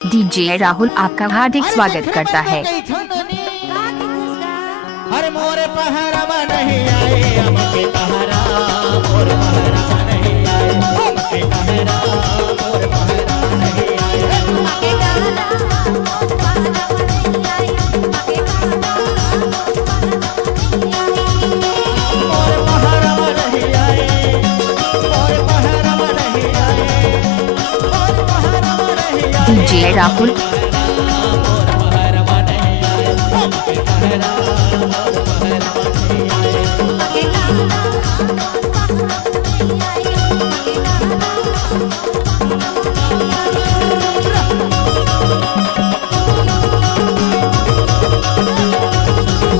DJ Rahul आपका हार्दिक स्वागत करता है। हर मोर पहरावा नहीं आए हमके पहरा मोर पहरावा नहीं आए हमके पहरा मोर पहरावा नहीं आए हमके पहरा मोर पहरावा नहीं आए हमके मोर पहरावा नहीं आए मोर पहरावा नहीं आए मोर पहरावा नहीं आए डीजे राहुल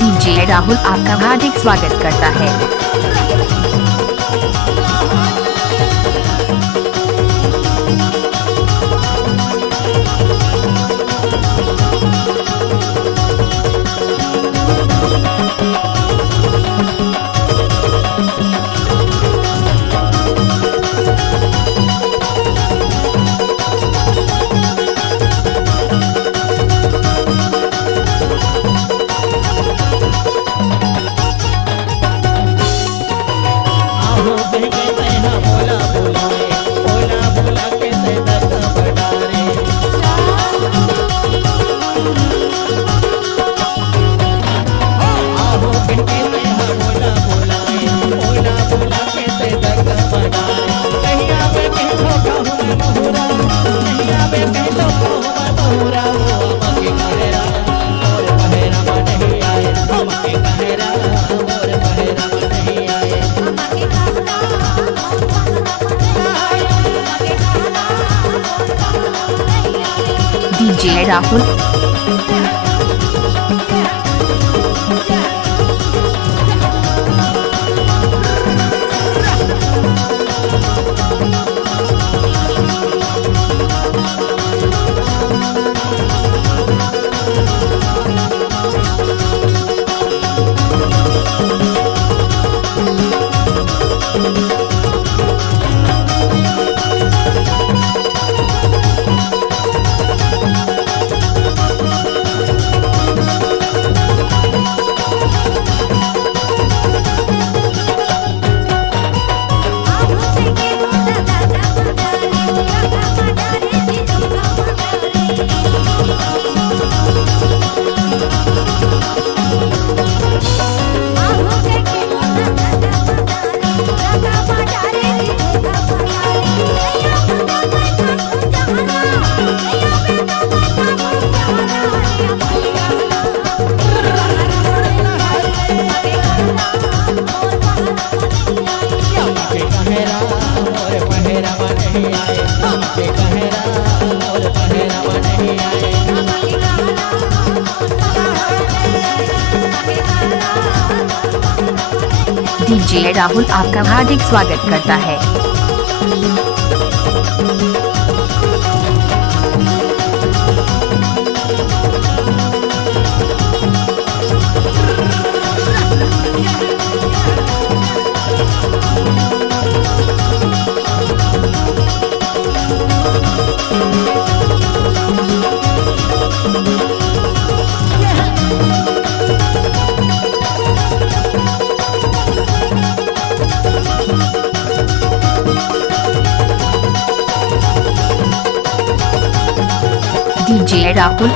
डीजे राहुल आपका हार्दिक स्वागत करता है। डीजे राहुल डीजे राहुल आपका हार्दिक स्वागत करता है। डीजे राहुल